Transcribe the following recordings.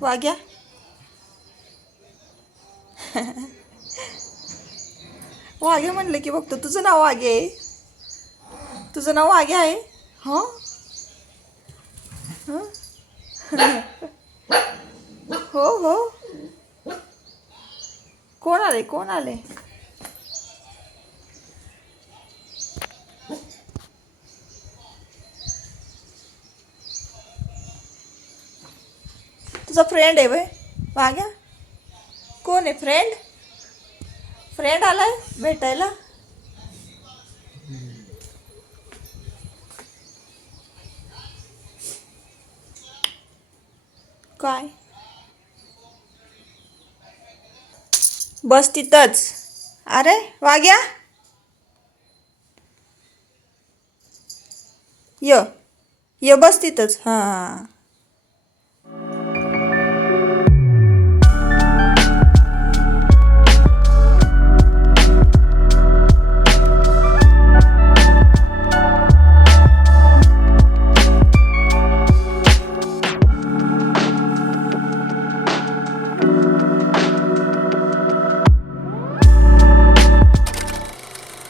वाग्या. वाघ्या म्हणलं की बघतो. तुझं नाव वाघे आहे? तुझं नाव वाघे आहे? हां. हो हो. कोण आले, कोण आले? तुझा फ्रेंड आहे वय वाघ्या? कोण आहे फ्रेंड? फ्रेंड आलाय भेटायला? काय? बस तिथंच. अरे वाग्या, य य बस तिथंच. हां.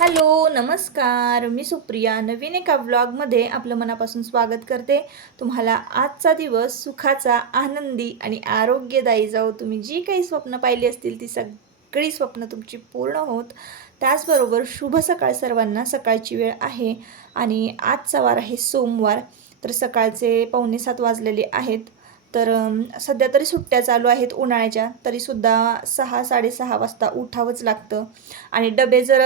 हॅलो, नमस्कार. मी सुप्रिया. नवीन एका व्लॉगमध्ये आपलं मनापासून स्वागत करते. तुम्हाला आजचा दिवस सुखाचा, आनंदी आणि आरोग्यदायी जाओ. तुम्ही जी काही स्वप्न पाहिली असतील ती सगळी स्वप्न तुमची पूर्ण होत. त्याचबरोबर शुभ सकाळ सर्वांना. सकाळची वेळ आहे आणि आजचा वार आहे सोमवार. तर सकाळचे 6:45 वाजलेले आहेत. तर सध्या तरी सुट्ट्या चालू आहेत उन्हाळ्याच्या, तरीसुद्धा 6-6:30 वाजता उठावंच लागतं. आणि डबे जर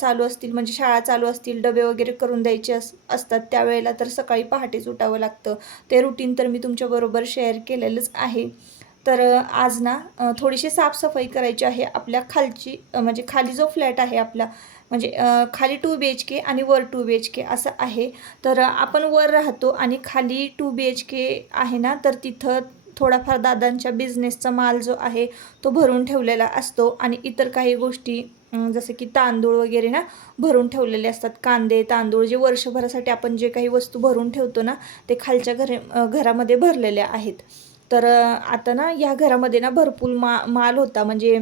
चालू असतील, म्हणजे शाळा चालू असतील, डबे वगैरे करून द्यायचे असतात त्यावेळेला तर सकाळी पहाटेच उठावं लागतं. ते रुटीन तर मी तुमच्याबरोबर शेअर केलेलंच आहे. तर आज ना थोडीशी साफसफाई करायची आहे आपल्या खालची, म्हणजे खाली जो फ्लॅट आहे आपला, म्हणजे खाली 2 BHK आणि वर 2 BHK असं आहे. तर आपण वर राहतो आणि खाली 2 BHK आहे ना, तर तिथं थोडाफार दादांच्या बिझनेसचा माल जो आहे तो भरून ठेवलेला असतो आणि इतर काही गोष्टी जसं की तांदूळ वगैरे ना भरून ठेवलेले असतात. कांदे, तांदूळ जे वर्षभरासाठी आपण जे काही वस्तू भरून ठेवतो ना, ते खालच्या घरामध्ये भरलेले आहेत. तर आता ना ह्या घरामध्ये ना भरपूर माल होता. म्हणजे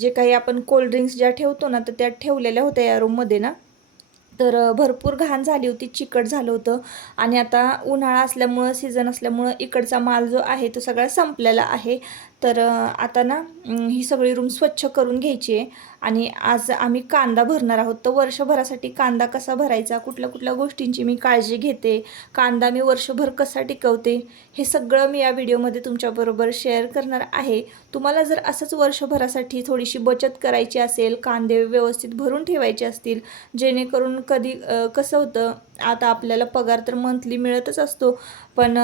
जे काही आपण कोल्ड्रिंक्स ज्या ठेवतो ना, तर त्या ठेवलेल्या होत्या या रूममध्ये ना. तर भरपूर घाण झाली होती, चिकट झालं होतं. आणि आता उन्हाळा असल्यामुळं, सीझन असल्यामुळं इकडचा माल जो आहे तो सगळा संपलेला आहे. तर आता ना ही सगळी रूम स्वच्छ करून घ्यायची आहे. आणि आज आम्ही कांदा भरणार आहोत. तर वर्षभरासाठी कांदा कसा भरायचा, कुठल्या कुठल्या गोष्टींची मी काळजी घेते, कांदा मी वर्षभर कसा टिकवते, हे सगळं मी या व्हिडिओमध्ये तुमच्याबरोबर शेअर करणार आहे. तुम्हाला जर असंच वर्षभरासाठी थोडीशी बचत करायची असेल, कांदे व्यवस्थित भरून ठेवायचे असतील, जेणेकरून कधी कसं होतं, आता आपल्याला पगार तर मंथली मिळतच असतो, पण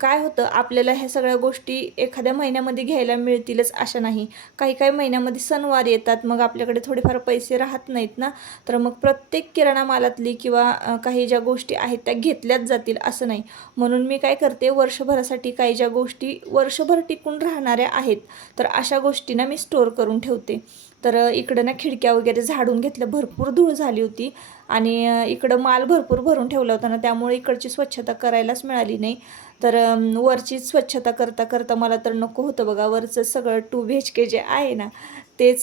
काय होतं, आपल्याला ह्या सगळ्या गोष्टी एखाद्या महिन्यामध्ये घ्यायला मिळतीलच अशा नाही. काही काही महिन्यामध्ये सणवार येतात, मग आपल्याकडे थोडेफार पैसे राहत नाहीत ना, तर मग प्रत्येक किराणा मालातली किंवा काही ज्या गोष्टी आहेत त्या घेतल्याच जातील असं नाही. म्हणून मी काय करते, वर्षभरासाठी काही ज्या गोष्टी वर्षभर टिकून राहणाऱ्या आहेत, तर अशा गोष्टींना मी स्टोअर करून ठेवते. तर इकडं ना खिडक्या वगैरे झाडून घेतल्या, भरपूर धूळ झाली होती. आणि इकडं माल भरपूर भरून ठेवला होता ना, त्यामुळे इकडची स्वच्छता करायलाच मिळाली नाही. तर वरची स्वच्छता करता करता मला तर नको होतं बघा. वरचं सगळं 2 BHK जे आहे ना, तेच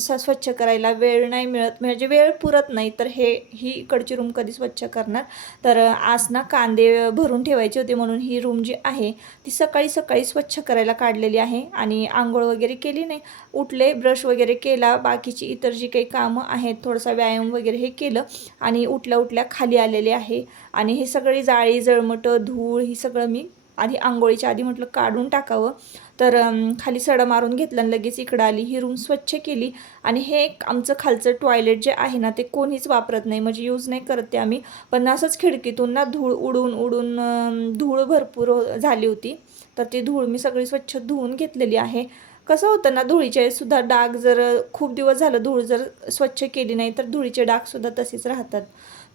स्वच्छ करायला वेळ नाही मिळत, म्हणजे वेळ पुरत नाही. तर ही इकडची रूम कधी स्वच्छ करणार. तर आज ना कांदे भरून ठेवायचे होते, म्हणून ही रूम जी आहे ती सकाळी सकाळी स्वच्छ करायला काढलेली आहे. आणि आंघोळ वगैरे केली नाही, उठले, ब्रश वगैरे केला, बाकीची इतर जी काही कामं आहेत, थोडासा व्यायाम वगैरे हे केलं आणि उठल्या उठल्या खाली आलेले आहे. आणि हे सगळी जाळी, जळमटं, धूळ ही सगळं मी आधी आंघोळीच्या आधी म्हटलं काढून टाकावं. तर खाली सडा मारून घेतला आणि लगेच इकडं आली, ही रूम स्वच्छ केली. आणि हे एक आमचं खालचं टॉयलेट जे आहे ना, ते कोणीच वापरत नाही, म्हणजे यूज नाही करत ते आम्ही. पण असंच खिडकीतून ना धूळ उडून उडून धूळ भरपूर झाली होती. तर ती धूळ मी सगळी स्वच्छ धुवून घेतलेली आहे. कसं होतं ना, धुळीचे सुद्धा डाग, जर खूप दिवस झालं धूळ जर स्वच्छ केली नाही तर धुळीचे डागसुद्धा तसेच राहतात.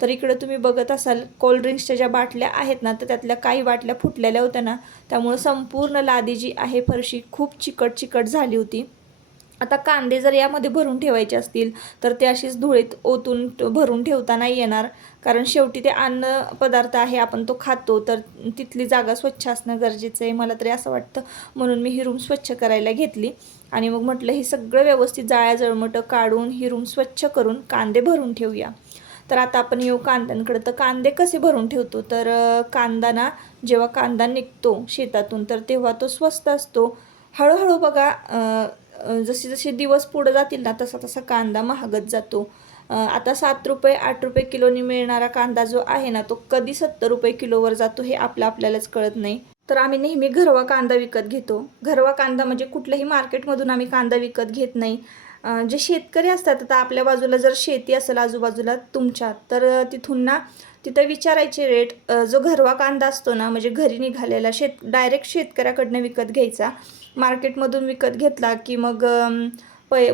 तर इकडं तुम्ही बघत असाल, कोल्ड्रिंक्सच्या ज्या बाटल्या आहेत ना, तर त्यातल्या काही बाटल्या फुटलेल्या होत्या ना, त्यामुळं संपूर्ण लादी जी आहे फरशी खूप चिकट चिकट झाली होती. आता कांदे जर यामध्ये भरून ठेवायचे असतील तर ते अशीच धुळीत ओतून भरून ठेवता नाही येणार. कारण शेवटी ते अन्न पदार्थ आहे, आपण तो खातो, तर तिथली जागा स्वच्छ असणं गरजेचं आहे, मला तरी असं वाटतं. म्हणून मी ही रूम स्वच्छ करायला घेतली आणि मग म्हटलं हे सगळं व्यवस्थित जाळ्या जळमटं काढून ही रूम स्वच्छ करून कांदे भरून ठेवूया. तर आता आपण येऊ कांद्यांकडे. तर कांदे कसे भरून ठेवतो, तर कांदा ना, जेव्हा कांदा निघतो शेतातून तर तेव्हा तो स्वस्त असतो. हळूहळू बघा जसे जसे दिवस पुढे जातील ना, तसा तसा कांदा महागत जातो. आता 7 रुपये 8 रुपये किलोनी मिळणारा कांदा जो आहे ना, तो कधी 70 रुपये किलोवर जातो हे आपल्यालाच कळत नाही. तर आम्ही नेहमी घरवा कांदा विकत घेतो. घरवा कांदा म्हणजे कुठल्याही मार्केटमधून आम्ही कांदा विकत घेत नाही. जे शेतकरी असतात, आता आपल्या बाजूला जर शेती असेल आजूबाजूला तुमच्या, तर तिथून ना तिथं विचारायचे रेट. जो घरवा कांदा असतो ना, म्हणजे घरी निघालेला डायरेक्ट शेतकऱ्याकडनं विकत घ्यायचा. मार्केटमधून विकत घेतला की मग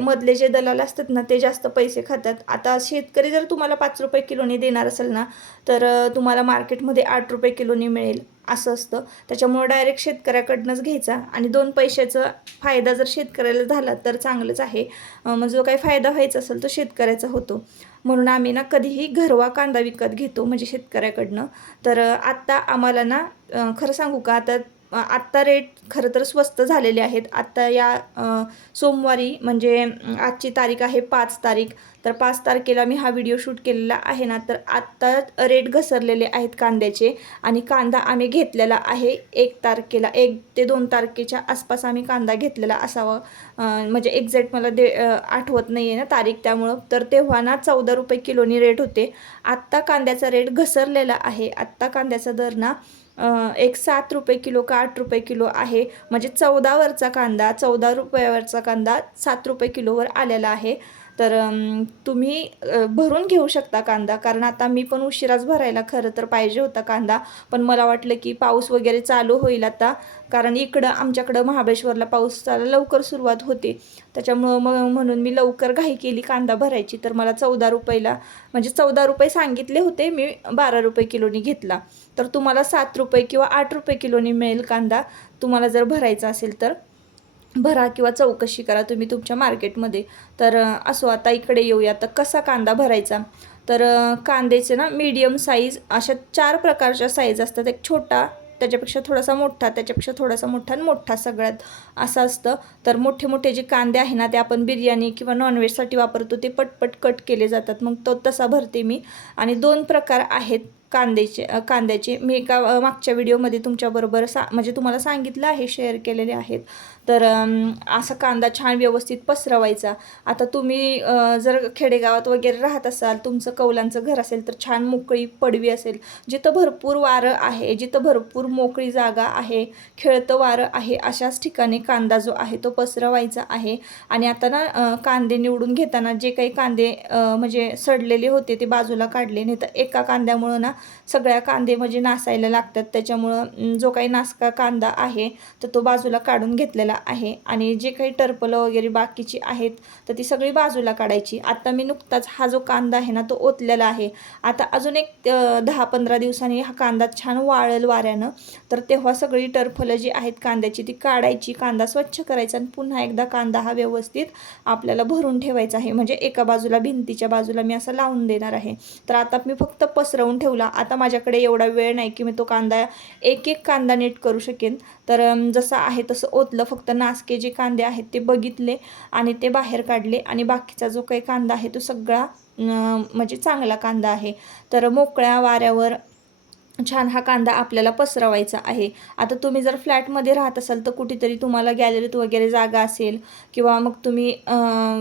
मधले जे दलाल असतात ना, ते जास्त पैसे खातात. आता शेतकरी जर तुम्हाला 5 रुपये किलोनी देणार असेल ना, तर तुम्हाला मार्केटमध्ये 8 रुपये किलोनी मिळेल असं असतं. त्याच्यामुळे डायरेक्ट शेतकऱ्याकडनंच घ्यायचा आणि 2 पैशाचा फायदा जर शेतकऱ्याला झाला तर चांगलंच आहे. मग जो काही फायदा व्हायचा असेल तो शेतकऱ्याचा होतो. म्हणून आम्ही ना कधीही घरवा कांदा विकत घेतो, म्हणजे शेतकऱ्याकडनं. तर आत्ता आम्हाला ना खरं सांगू का, आत्ता रेट खरं तर स्वस्त झालेले आहेत. आत्ता या सोमवारी, म्हणजे आजची तारीख आहे 5 तारीख, तर 5 तारखेला मी हा व्हिडिओ शूट केलेला आहे ना, तर आत्ता रेट घसरलेले आहेत कांद्याचे. आणि कांदा आम्ही घेतलेला आहे 1 तारखेला, 1 ते 2 तारखेच्या आसपास आम्ही कांदा घेतलेला असावा. म्हणजे एक्झॅक्ट मला आठवत नाही आहे ना तारीख, त्यामुळं. तर तेव्हा ना 14 रुपये किलोनी रेट होते. आत्ता कांद्याचा रेट घसरलेला आहे. आत्ता कांद्याचा दर ना एक 7 रुपये किलो का 8 रुपये किलो आहे. म्हणजे 14 रुपयावरचा कांदा 7 रुपये किलोवर आलेला आहे. तर तुम्ही भरून घेऊ शकता कांदा, कारण आता मी पण उशिराच भरायला खरं तर पाहिजे होता कांदा. पण मला वाटलं की पाऊस वगैरे चालू होईल आता, कारण इकडं आमच्याकडं महाबळेश्वरला पाऊसाला लवकर सुरुवात होते. त्याच्यामुळं म्हणून मी लवकर घाई केली कांदा भरायची. तर मला 14 रुपयाला, म्हणजे 14 रुपये सांगितले होते, मी 12 रुपये किलोनी घेतला. तर तुम्हाला 7 रुपये किंवा 8 रुपये किलोनी मिळेल कांदा. तुम्हाला जर भरायचा असेल तर भरा किंवा चौकशी करा तुम्ही तुमच्या मार्केटमध्ये. तर असो, आता इकडे येऊया. तर कसा कांदा भरायचा, तर कांद्याचे ना मीडियम साईज अशा 4 प्रकारच्या साईज असतात. एक छोटा, त्याच्यापेक्षा थोडासा मोठा, त्याच्यापेक्षा थोडासा मोठा आणि मोठा सगळ्यात असं असतं. तर मोठे मोठे जे कांदे आहे ना, ते आपण बिर्याणी किंवा नॉनव्हेजसाठी वापरतो, ते पटपट कट केले जातात. मग तो तसा भरते मी. आणि 2 प्रकार आहेत कांद्याचे. मी एका मागच्या व्हिडिओमध्ये तुमच्याबरोबर म्हणजे तुम्हाला सांगितलं आहे, शेअर केलेले आहेत. तर असा कांदा छान व्यवस्थित पसरवायचा. आता तुम्ही जर खेडेगावात वगैरे राहत असाल, तुमचं कौलांचं घर असेल, तर छान मोकळी पडवी असेल, जिथं भरपूर वारं आहे, जिथं भरपूर मोकळी जागा आहे, खेळतं वारं आहे, अशाच ठिकाणी कांदा जो आहे तो पसरवायचा आहे. आणि आता ना कांदे निवडून घेताना जे काही कांदे म्हणजे सडलेले होते ते बाजूला काढले, नाही तर एका कांद्यामुळं ना सगळ्या कांदे म्हणजे नासायला लागतात. त्याच्यामुळं जो काही नासका कांदा आहे तर तो बाजूला काढून घेतलेला आहे. आणि जे काही टरपलं वगैरे बाकीची आहेत तर ती सगळी बाजूला काढायची. आता मी नुकताच हा जो कांदा आहे ना तो ओतलेला आहे. आता अजून एक 10-15 दिवसांनी हा कांदा छान वाळेल वाऱ्यानं, तर तेव्हा सगळी टरफलं जी आहेत कांद्याची ती काढायची, कांदा स्वच्छ करायचा आणि पुन्हा एकदा कांदा हा व्यवस्थित आपल्याला भरून ठेवायचा आहे. म्हणजे एका बाजूला, भिंतीच्या बाजूला मी असं लावून देणार आहे. तर आता मी फक्त पसरवून ठेवला. आता माझ्याकडे एवढा वेळ नाही की मी तो कांदा एक कांदा नीट करू शकेन. तर जसं आहे तसं ओतलं, फक्त नासके जे कांदे आहेत ते बघितले आणि ते बाहेर काढले. आणि बाकीचा जो काही कांदा आहे तो सगळा म्हणजे चांगला कांदा आहे. तर मोकळ्या वाऱ्यावर छान हा कांदा आपल्याला पसरवायचा आहे. आता तुम्ही जर फ्लॅटमध्ये राहत असाल तर कुठेतरी तुम्हाला गॅलरीत वगैरे जागा असेल, किंवा मग तुम्ही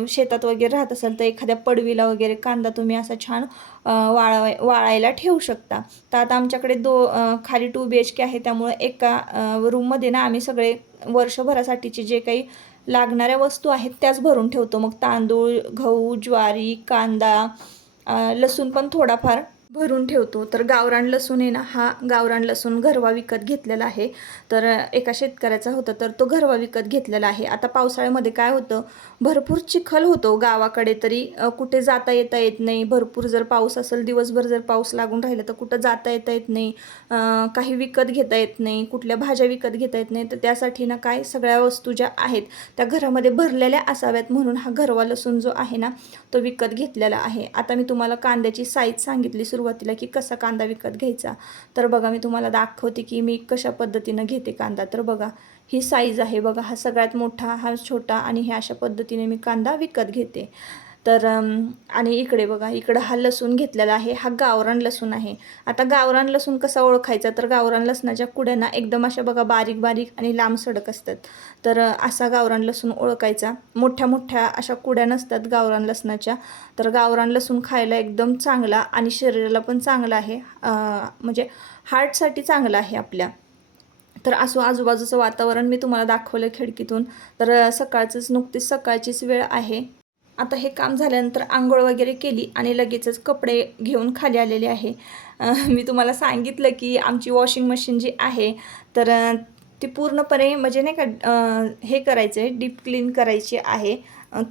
शेतात वगैरे राहत असाल तर एखाद्या पडवीला वगैरे कांदा तुम्ही असा छान वाळायला ठेवू शकता. तर आता आमच्याकडे खाली 2 BHK आहे, त्यामुळे एका रूममध्ये ना आम्ही सगळे वर्षभरासाठीचे जे काही लागणाऱ्या वस्तू आहेत त्याच भरून ठेवतो. मग तांदूळ, गहू, ज्वारी, कांदा, लसूण पण थोडाफार भरून ठेवतो. तर गावरान लसूण आहे ना, हा गावरान लसूण घरवा विकत घेतलेला आहे. तर एका शेतकऱ्याचा होता, तर तो घरवा विकत घेतलेला आहे. आता पावसाळ्यामध्ये काय होतं, भरपूर चिखल होतो गावाकडे, तरी कुठे जाता येत नाही. भरपूर जर पाऊस असेल, दिवसभर जर पाऊस लागून राहिला तर कुठं जाता येत नाही, काही विकत घेता येत नाही, कुठल्या भाज्या विकत घेता येत नाही. तर त्यासाठी ना काय, सगळ्या वस्तू ज्या आहेत त्या घरामध्ये भरलेल्या असाव्यात, म्हणून हा घरवा लसूण जो आहे ना तो विकत घेतलेला आहे. आता मी तुम्हाला कांद्याची साईज सांगितली सुरुवातीला की कसा कांदा विकत घ्यायचा. तर बघा मी तुम्हाला दाखवते की मी कशा पद्धतीनं घेते कांदा. तर बघा ही साईज आहे बघा, हा सगळ्यात मोठा, हा छोटा आणि हे अशा पद्धतीने मी कांदा विकत घेते. तर आणि इकडे बघा, इकडं हा लसूण घेतलेला आहे, हा गावरान लसूण आहे. आता गावरान लसूण कसा ओळखायचा, तर गावरान लसणाच्या कुड्या ना एकदम अशा बघा बारीक बारीक आणि लांब सडक असतात. तर असा गावरान लसूण ओळखायचा. मोठ्या मोठ्या अशा कुड्या नसतात गावरान लसणाच्या. तर गावरान लसूण खायला एकदम चांगला आणि शरीराला पण चांगला आहे, म्हणजे हार्टसाठी चांगला आहे आपल्या. तर असं आजूबाजूचं वातावरण मी तुम्हाला दाखवलं खिडकीतून. तर सकाळचंच, नुकतीच सकाळचीच वेळ आहे. आता हे काम झाल्यानंतर अंघोळ वगैरे केली आणि लगेचच कपडे घेऊन खाली आलेले आहे. मी तुम्हाला सांगितलं की आमची वॉशिंग मशीन जी आहे तर ती पूर्णपणे म्हणजे नाही का हे करायचं आहे, डीप क्लीन करायची आहे.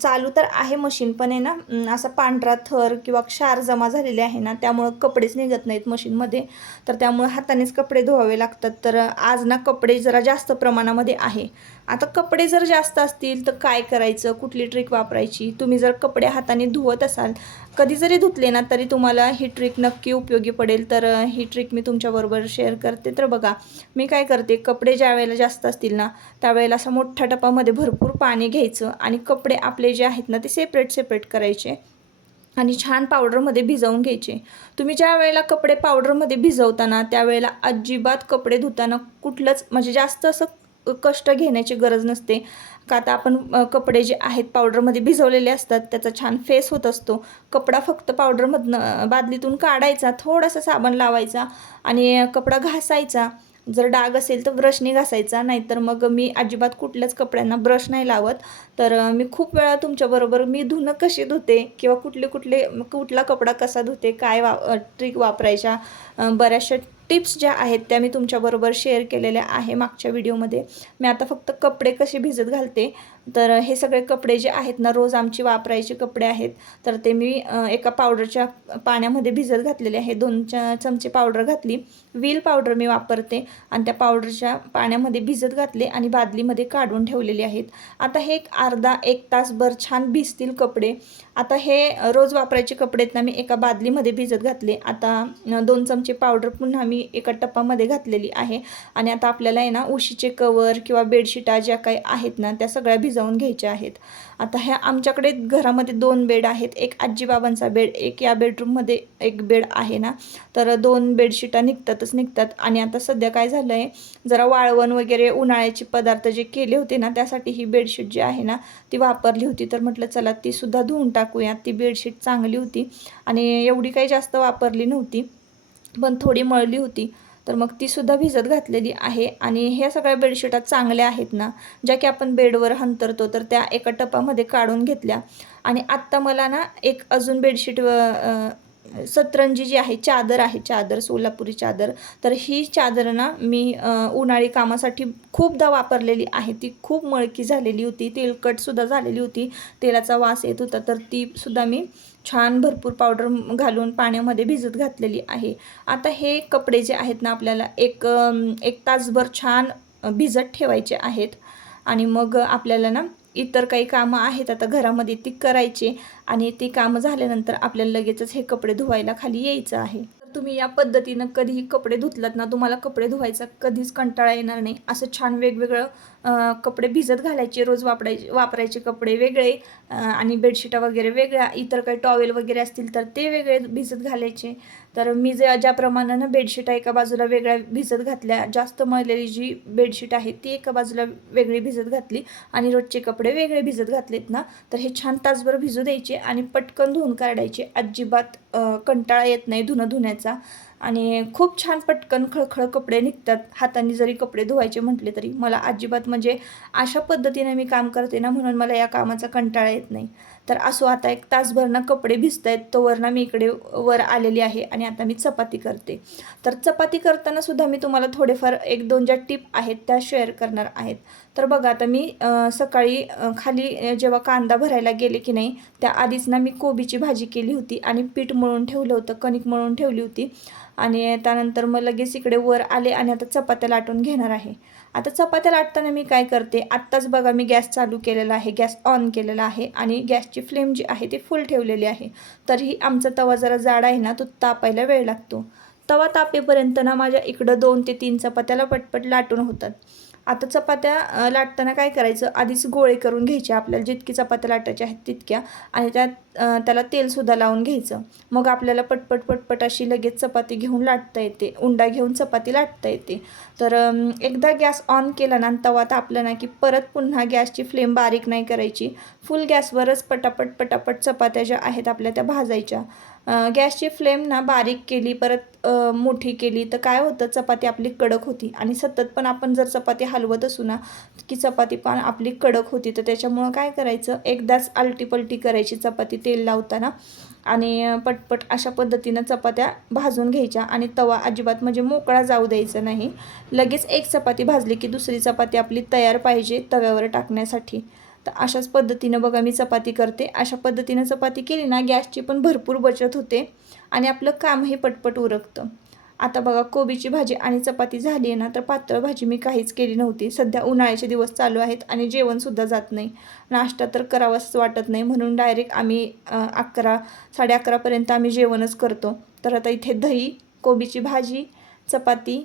चालू तर आहे मशीन, पण आहे ना असा पांढरा थर किंवा क्षार जमा झालेले आहे ना, त्यामुळं कपडेच निघत नाहीत मशीनमध्ये. तर त्यामुळे हातानेच कपडे धुवावे लागतात. तर आज ना कपडे जरा जास्त प्रमाणामध्ये आहे. आता कपडे जर जास्त असतील तर काय करायचं, कुठली ट्रिक वापरायची. तुम्ही जर कपडे हाताने धुवत असाल, कधी जरी धुतले ना तरी तुम्हाला ही ट्रिक नक्की उपयोगी पडेल. तर ही ट्रिक मी तुमच्याबरोबर शेअर करते. तर बघा मी काय करते, कपडे ज्या वेळेला जास्त असतील ना त्यावेळेला असा मोठ्या टपामध्ये भरपूर पाणी घ्यायचं आणि कपडे आपले जे आहेत ना ते सेपरेट सेपरेट करायचे आणि छान पावडरमध्ये भिजवून घ्यायचे. तुम्ही ज्या वेळेला कपडे पावडरमध्ये भिजवताना त्यावेळेला अजिबात कपडे धुताना कुठलंच म्हणजे जास्त असं कष्ट घेण्याची गरज नसते. का आता आपण कपडे जे आहेत पावडरमध्ये भिजवलेले असतात, त्याचा छान फेस होत असतो. कपडा फक्त पावडरमधनं बादलीतून काढायचा, थोडासा साबण लावायचा आणि कपडा घासायचा. जर डाग असेल तर ब्रशने घासायचा, नाहीतर मग मी अजिबात कुठल्याच कपड्यांना ब्रश नाही लावत. तर मी खूप वेळा तुमच्याबरोबर मी धुणं कशी धुते किंवा कुठला कपडा कसा धुते, काय ट्रिक वापरायच्या, बऱ्याचशा टिप्स ज्या आहेत त्या मी तुमच्याबरोबर शेअर केलेल्या आहे मागच्या व्हिडिओमध्ये. मी आता फक्त कपडे कसे भिजत घालते, तर हे सगळे कपडे जे आहेत ना रोज आमची वापरायचे कपडे आहेत, तर ते मी एका पावडरच्या पाण्यामध्ये भिजत घातलेले आहे. 2 चमचे पावडर घातली. व्हील पावडर मी वापरते आणि त्या पावडरच्या पाण्यामध्ये भिजत घातले आणि बादलीमध्ये काढून ठेवलेले आहेत. आता हे अर्धा 1 तासभर छान भिजतील कपडे. आता हे रोज वापरायचे कपडे आहेत ना, मी एका बादलीमध्ये भिजत घातले. आता 2 चमचे पावडर पुन्हा मी एका टपामध्ये घातलेली आहे आणि आता आपल्याला आहे ना उशीचे कवर किंवा बेडशीटा ज्या काही आहेत ना त्या सगळ्या भिजवून घ्यायच्या आहेत. आता ह्या आमच्याकडे घरामध्ये 2 बेड आहेत. एक आजीबाबांचा बेड, एक या बेडरूममध्ये एक बेड आहे ना, तर 2 बेडशीटा निघतात आणि आता सध्या काय झालं आहे, जरा वाळवण वगैरे उन्हाळ्याचे पदार्थ जे केले होते ना त्यासाठी ही बेडशीट जी आहे ना ती वापरली होती. तर म्हटलं चला तीसुद्धा धुवून टाकूयात. ती बेडशीट चांगली होती आणि एवढी काही जास्त वापरली नव्हती, पण थोडी मळली होती. तर मग तीसुद्धा भिजत घातलेली आहे आणि ह्या सगळ्या बेडशीटा चांगल्या आहेत ना, ज्या की आपण बेडवर हंतरतो, तर त्या एका टपामध्ये काढून घेतल्या. आणि आत्ता मला ना एक अजून बेडशीट सतरंजी जी आहे, चादर सोलापुरी चादर, तर ही चादर ना मी उन्हाळी कामासाठी खूपदा वापरलेली आहे. ती खूप मळकी झालेली होती, तेलकटसुद्धा झालेली होती, तेलाचा वास येत होता. तर ती सुद्धा मी छान भरपूर पावडर घालून पाण्यामध्ये भिजत घातलेली आहे. आता हे कपडे जे आहेत ना आपल्याला एक 1 तासभर छान भिजत ठेवायचे आहेत आणि मग आपल्याला ना इतर काही कामं आहेत आता घरामध्ये ती करायची आणि ती कामं झाल्यानंतर आपल्याला लगेचच हे कपडे धुवायला खाली यायचं आहे. तर तुम्ही या पद्धतीनं कधीही कपडे धुतलात ना, तुम्हाला कपडे धुवायचा कधीच कंटाळा येणार नाही. असं छान वेगवेगळं कपडे भिजत घालायचे, रोज वापरायचे कपडे वेगळे आणि बेडशीटा वगैरे वेगळ्या, इतर काही टॉवेल वगैरे असतील तर ते वेगळे भिजत घालायचे. तर मी ज्याप्रमाणे बेडशीटा एका बाजूला वेगळ्या भिजत घातल्या, जास्त मळलेली जी बेडशीट आहे ती एका बाजूला वेगळी भिजत घातली आणि रोजचे कपडे वेगळे भिजत घातलेत ना, तर हे छान तासभर भिजू द्यायचे आणि पटकन धुवून काढायचे. अजिबात कंटाळा येत नाही धुण्याचा आणि खूप छान पटकन खळखळ कपडे निघतात. हाताने जरी कपडे धुवायचे म्हटले तरी मला अजिबात म्हणजे अशा पद्धतीने मी काम करते ना, म्हणून मला या कामाचा कंटाळा येत नाही. तर असो, आता 1 तासभर ना कपडे भिजतायत, तोवर ना मी इकडे वर आलेली आहे आणि आता मी चपाती करते. तर चपाती करताना सुद्धा मी तुम्हाला थोडेफार 1-2 ज्या टिप आहेत त्या शेअर करणार आहेत. तर बघा आता मी सकाळी खाली जेव्हा कांदा भरायला गेले की नाही, त्याआधीच ना मी कोबीची भाजी केली होती आणि पीठ मळून ठेवलं होतं, कणिक मळून ठेवली होती आणि त्यानंतर मग लगेच इकडे वर आले आणि आता चपात्या लाटून घेणार आहे. आता चपात्या लाटताना मी काय करते, आत्ताच बघा मी गॅस चालू केलेला आहे, गॅस ऑन केलेला आहे आणि गॅसच्या गॅसची फ्लेम जी आहे ती फुल ठेवलेली आहे. तरीही आमचा तवा जरा जाड आहे ना, तो तापायला वेळ लागतो. तवा तापेपर्यंत ना माझ्या इकडं 2 ते 3 चपात्याला पटपट लाटून होतात. आता चपात्या लाटताना काय करायचं, आधीच गोळे करून घ्यायचे आपल्याला जितकी चपात्या लाटायच्या आहेत तितक्या, आणि त्याला तेलसुद्धा लावून घ्यायचं. मग आपल्याला पटपट पटपट अशी लगेच चपाती घेऊन लाटता येते, उंडा घेऊन चपाती लाटता येते. तर एकदा गॅस ऑन केला ना, तवा तापला ना की परत पुन्हा गॅसची फ्लेम बारीक नाही करायची. फुल गॅसवरच पटापट पटापट चपात्या ज्या आहेत आपल्या त्या भाजायच्या. गॅसची फ्लेम ना बारीक केली, परत मोठी केली तर काय होतं, चपाती आपली कडक होती. आणि सतत पण आपण जर चपाती हलवत असू ना की चपाती पण आपली कडक होती. तर त्याच्यामुळं काय करायचं, एकदाच आलटीपलटी करायची चपाती तेल लावताना, आणि पटपट अशा पद्धतीनं चपात्या भाजून घ्यायच्या. आणि तवा अजिबात म्हणजे मोकळा जाऊ द्यायचा नाही. लगेच एक चपाती भाजली की दुसरी चपाती आपली तयार पाहिजे तव्यावर टाकण्यासाठी. तर अशाच पद्धतीनं बघा मी चपाती करते. अशा पद्धतीनं चपाती केली ना, गॅसची पण भरपूर बचत होते आणि आपलं कामही पटपट उरकतं. आता बघा कोबीची भाजी आणि चपाती झाली आहे ना, तर पातळ भाजी मी काहीच केली नव्हती. सध्या उन्हाळ्याचे दिवस चालू आहेत आणि जेवणसुद्धा जात नाही, नाश्ता तर करावाच वाटत नाही, म्हणून डायरेक्ट आम्ही 11 11:30पर्यंत आम्ही जेवणच करतो. तर आता इथे दही, कोबीची भाजी, चपाती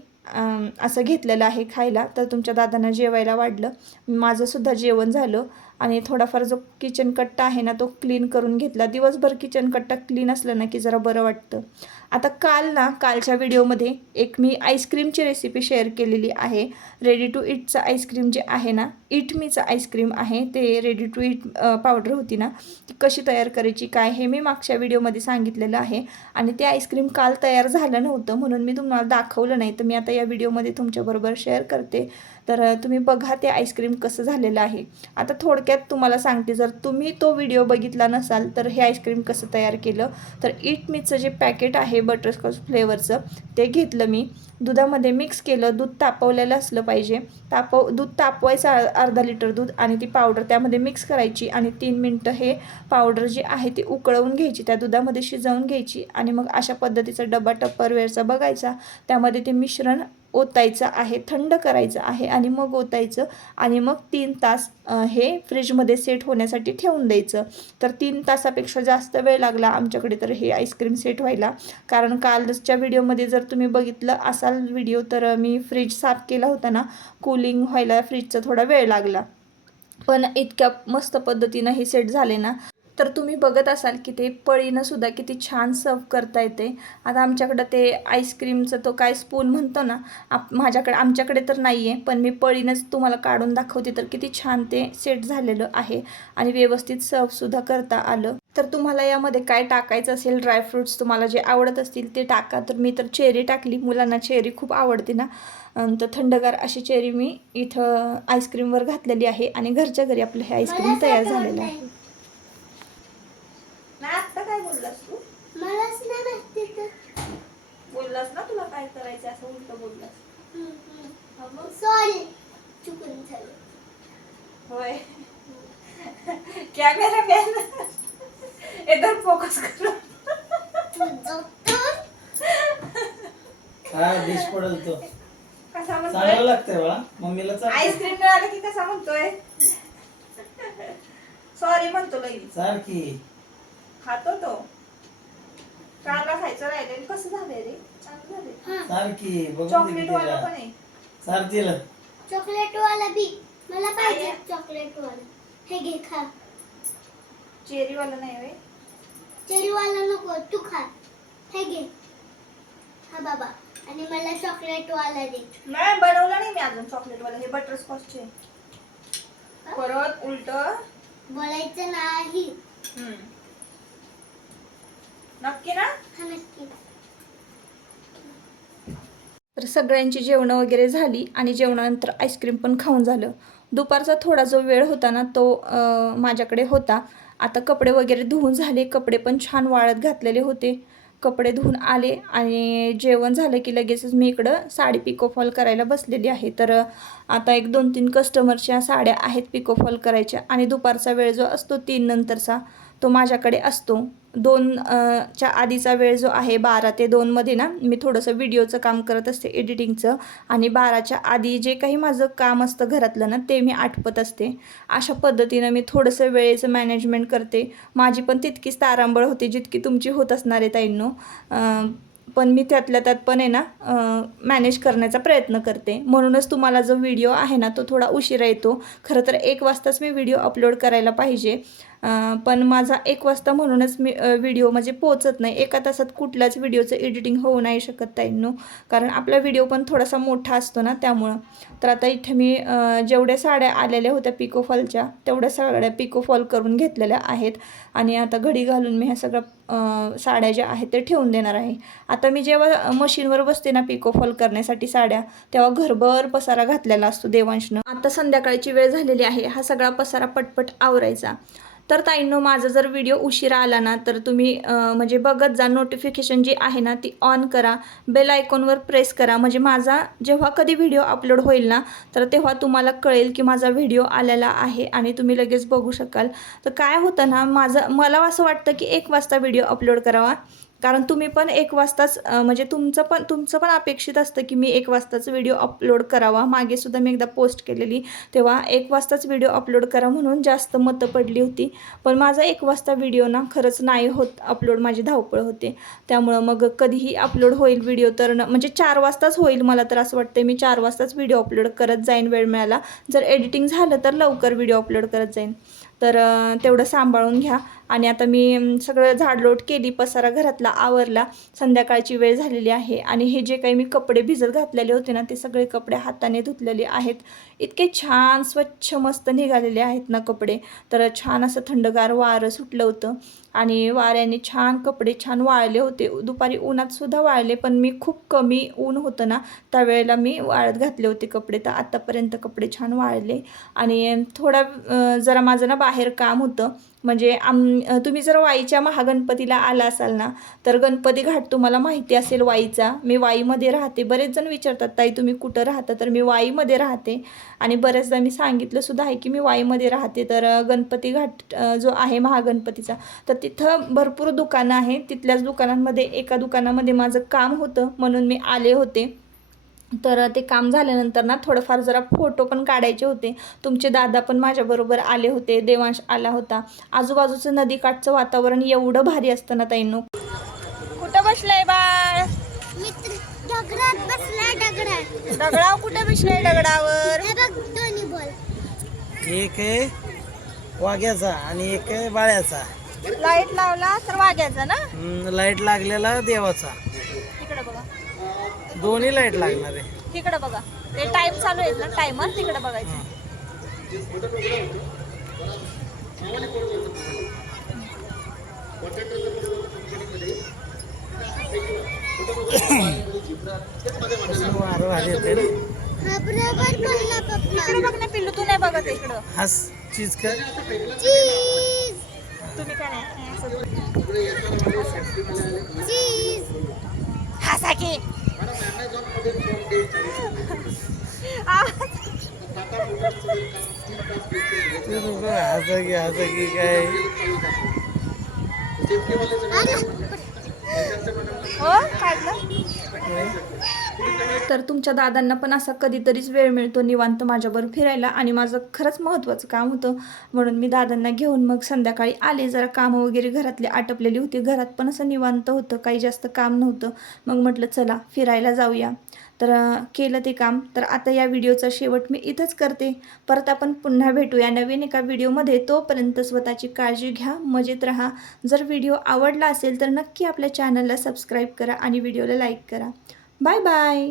असं घेतलेलं आहे खायला. तर तुमच्या दादांना जेवायला वाढलं, माझंसुद्धा जेवण झालं. आणि थोडाफार जो किचन कट्टा आहे ना तो क्लीन करून घेतला. दिवसभर किचन कट्टा क्लीन असलं ना की जरा बरं वाटतं. आता कालच्या व्हिडिओमध्ये एक मी आईस्क्रीमची रेसिपी शेअर केलेली आहे. रेडी टू ईटचं आईस्क्रीम जे आहे ना, ईटमीचं आईस्क्रीम आहे ते, रेडी टू ईट पावडर होती ना ती कशी तयार करायची काय हे मी मागच्या व्हिडिओमध्ये सांगितलेलं आहे. आणि ते आईस्क्रीम काल तयार झालं नव्हतं म्हणून मी तुम्हाला दाखवलं नाही, तर मी आता या व्हिडिओमध्ये तुमच्याबरोबर शेअर करते. तर तुम्ही बघा ते आईस्क्रीम कसं झालेलं आहे. आता थोडक्यात तुम्हाला सांगते, जर तुम्ही तो व्हिडिओ बघितला नसाल तर हे आईस्क्रीम कसं तयार केलं, तर ईटमीचं जे पॅकेट आहे बटरस्कॉच फ्लेवरचं ते घेतलं मी, दुधामध्ये मिक्स केलं. दूध तापवलेलं असलं पाहिजे, दूध तापवायचं अर्धा लिटर दूध, आणि ती पावडर त्यामध्ये मिक्स करायची आणि 3 मिनटं हे पावडर जी आहे ती उकळवून घ्यायची, त्या दुधामध्ये शिजवून घ्यायची. आणि मग अशा पद्धतीचा डबा टप्परवेअरचा बघायचा, त्यामध्ये ते मिश्रण ओतायचं आहे, थंड करायचं आहे आणि मग ओतायचं. आणि मग 3 तास हे फ्रीजमध्ये सेट होण्यासाठी ठेवून द्यायचं. तर 3 तासापेक्षा जास्त वेळ लागला आमच्याकडे तर हे आईस्क्रीम सेट व्हायला. कारण कालच्या व्हिडिओमध्ये जर तुम्ही बघितलं असाल व्हिडिओ, तर मी फ्रीज साफ केला होता ना, कूलिंग व्हायला फ्रीजचा थोडा वेळ लागला. पण इतक्या मस्त पद्धतीनं हे सेट झाले ना, तर तुम्ही बघत असाल की ते पळीनं सुद्धा किती छान सर्व करता येते. आता आमच्याकडं ते आईस्क्रीमचं तो काय स्पून म्हणतो ना, आमच्याकडे तर नाही आहे, पण मी पळीनंच तुम्हाला काढून दाखवते. तर किती छान ते सेट झालेलं आहे आणि व्यवस्थित सर्वसुद्धा करता आलं. तर तुम्हाला यामध्ये काय टाकायचं असेल, ड्रायफ्रूट्स तुम्हाला जे आवडत असतील ते टाका. तर मी तर चेरी टाकली, मुलांना चेरी खूप आवडते ना, तर थंडगार अशी चेरी मी इथं आईस्क्रीमवर घातलेली आहे. आणि घरच्या घरी आपलं हे आईस्क्रीम तयार झालेलं आहे. नाही आत्ता काय बोललास तू? मलाच नाही माहिती तर. बोललास ना तुला काय करायचं असं उलट बोललास. सॉरी, चुकून झालं. होय. कॅमेरा मॅन इधर फोकस करो. काय डिश पडल तो कसा म्हणतोय? चांगलं लागतंय बाळा, मम्मीला आईस्क्रीम मिळालं की कसा म्हणतोय? सॉरी म्हणतो लगेच. सारखी खातो तो. काला खायचं राहिले. कसं झालंय रे? चांगलं झालंय. सारखी बघून चॉकलेट वाला पण आहे. सारखीला चॉकलेट वाला बी मला पाहिजे. चॉकलेट वाला हे घे, खा. चेरी वाला नाही होय. चेरी वाला नको, तू खा. हे घे, हा बाबा. आणि मला चॉकलेट वाला दे. नाही बनवलं नाही मी अजून चॉकलेट वाला. हे बटरस्कॉचचे. परत उलट बोलायचं नाही. नक्की ना? हा, नक्की. तर सगळ्यांची जेवणं वगैरे झाली आणि जेवणानंतर आईस्क्रीम पण खाऊन झालं. दुपारचा थोडा जो वेळ होता ना तो माझ्याकडे होता. आता कपडे वगैरे धुवून झाले, कपडे पण छान वाळत घातलेले होते. कपडे धुवून आले आणि जेवण झालं की लगेचच मी इकडं साडी पिकोफॉल करायला बसलेली आहे. तर आता 1-2-3 कस्टमरच्या साड्या आहेत पिकोफॉल करायच्या. आणि दुपारचा वेळ जो असतो 3 नंतरचा तो माझ्याकडे असतो. 2 च्या आधीचा वेळ जो आहे 12 ते 2मध्ये ना मी थोडंसं व्हिडिओचं काम करत असते एडिटिंगचं, आणि 12च्या आधी जे काही माझं काम असतं घरातलं ना ते मी आटपत असते. अशा पद्धतीनं मी थोडंसं वेळेचं मॅनेजमेंट करते. माझी पण तितकीच तारांबळ होते जितकी तुमची होत असणार आहे ताईंनो. पण मी त्यातल्या त्यात पण आहे ना मॅनेज करण्याचा प्रयत्न करते. म्हणूनच तुम्हाला जो व्हिडिओ आहे ना तो थोडा उशिरा येतो. खरं तर 1 वाजताच मी व्हिडिओ अपलोड करायला पाहिजे, पण माझा 1 वाजता म्हणूनच मी व्हिडिओ म्हणजे पोचत नाही. 1 तासात कुठल्याच व्हिडिओचं एडिटिंग होऊ नाही शकत ताईंनो, कारण आपला व्हिडिओ पण थोडासा मोठा असतो ना त्यामुळं. तर आता इथे मी जेवढ्या साड्या आलेल्या होत्या पिकोफॉलच्या तेवढ्या साड्या पिकोफॉल करून घेतलेल्या आहेत, आणि आता घडी घालून मी ह्या सगळ्या साड्या ज्या आहेत ते ठेवून देणार आहे. आता मी जेव्हा मशीनवर बसते ना पिकोफॉल करण्यासाठी साड्या, तेव्हा घरभर पसारा घातलेला असतो देवांशनं. आता संध्याकाळची वेळ झालेली आहे, हा सगळा पसारा पटपट आवरायचा. तर ताईंनो, माझा जर व्हिडिओ उशिरा आला ना तर तुम्ही म्हणजे बघत जा, नोटिफिकेशन जी आहे ना ती ऑन करा, बेल आयकॉनवर प्रेस करा, म्हणजे माझा जेव्हा कधी व्हिडिओ अपलोड होईल ना तर तेव्हा तुम्हाला कळेल की माझा व्हिडिओ आलेला आहे आणि तुम्ही लगेच बघू शकाल. तर काय होतं ना, मला असं वाटतं की 1 वाजता व्हिडिओ अपलोड करावा, कारण तुम्ही पण 1 वाजताच म्हणजे तुमचं पण अपेक्षित असतं की मी 1 वाजताच व्हिडिओ अपलोड करावा. मागे सुद्धा मी एकदा पोस्ट केलेली, तेव्हा 1 वाजताच व्हिडिओ अपलोड करा म्हणून जास्त मतं पडली होती. पण माझा 1 वाजता व्हिडिओ ना खरंच नाही होत अपलोड, माझी धावपळ होते. त्यामुळं मग कधीही अपलोड होईल व्हिडिओ तर म्हणजे 4 वाजताच होईल. मला तर असं वाटतं मी 4 वाजताच व्हिडिओ अपलोड करत जाईन वेळ मिळाला. जर एडिटिंग झालं तर लवकर व्हिडिओ अपलोड करत जाईन. तर तेवढं सांभाळून घ्या. आणि आता मी सगळं झाडलोट केली, पसारा घरातला आवरला. संध्याकाळची वेळ झालेली आहे आणि हे जे काही मी कपडे भिजत घातलेले होते ना ते सगळे कपडे हाताने धुतलेले आहेत. इतके छान स्वच्छ मस्त निघालेले आहेत ना कपडे. तर छान असं थंडगार वारं सुटलं होतं आणि वाऱ्याने छान कपडे छान वाळले होते. दुपारी उन्हात सुद्धा वाळले, पण मी खूप कमी ऊन होतं ना त्यावेळेला मी वाळत घातले होते कपडे. तर आत्तापर्यंत कपडे छान वाळले. आणि थोडा जरा माझं ना बाहेर काम होतं, म्हणजे तुम्ही जर वाईच्या महागणपतीला आला असाल ना तर गणपती घाट तुम्हाला माहिती असेल वाईचा. मी वाईमध्ये राहते. बरेच जण विचारतात ताई तुम्ही कुठं राहता, तर मी वाईमध्ये राहते आणि बऱ्याचदा मी सांगितलं सुद्धा आहे की मी वाईमध्ये राहते. तर गणपती घाट जो आहे महागणपतीचा, तर तिथं भरपूर दुकानं आहे. तिथल्याच दुकानांमध्ये एका दुकानामध्ये माझं काम होतं म्हणून मी आले होते. तर ते काम झाल्यानंतर ना थोडंफार जरा फोटो पण काढायचे होते. तुमचे दादा पण माझ्याबरोबर आले होते, देवांश आला होता. आजूबाजूचं नदीकाठचं वातावरण एवढं भारी असतं ना ताईंनो. कुठं बसलंय बाळ? मित्र दगडात बसला, दगडात. दगडावर कुठं बसलंय? दगडावर. हे बघ दोन्ही बॉल. एक आहे वाघ्याचा आणि एक आहे बाळ्याचा. लाईट लावला तर वाघ्याचा ना. लाईट लागलेला देवाचा. तिकडे बघा, दोन्ही लाईट लागणार आहे. तिकडे बघा, ते टाइम चालू आहे ना, टाइमर तिकडे बघायचं. वारं भारी येते रे. हा बरोबर बोलला पप्पा. इकडे बघ ना पिल्लू, तू नाही बघत इकडं. हास चीज कर. चीज तुम्ही काय नाही चीज. हसा की. हसा की काय. हो काढलं. तर तुमच्या दादांना पण असा कधीतरीच वेळ मिळतो निवांत माझ्याबरोबर फिरायला, आणि माझं खरंच महत्त्वाचं काम होतं म्हणून मी दादांना घेऊन मग संध्याकाळी आले. जरा कामं वगैरे घरातली आटपलेली होती, घरात पण असं निवांत होतं, काही जास्त काम नव्हतं. मग म्हटलं चला फिरायला जाऊया. तर केलं ते काम. तर आता या व्हिडिओचा शेवट मी इथंच करते. परत आपण पुन्हा भेटूया नवीन एका व्हिडिओमध्ये. तोपर्यंत स्वतःची काळजी घ्या, मजेत राहा. जर व्हिडिओ आवडला असेल तर नक्की आपल्या चॅनलला सबस्क्राईब करा आणि व्हिडिओला लाईक करा. Bye bye.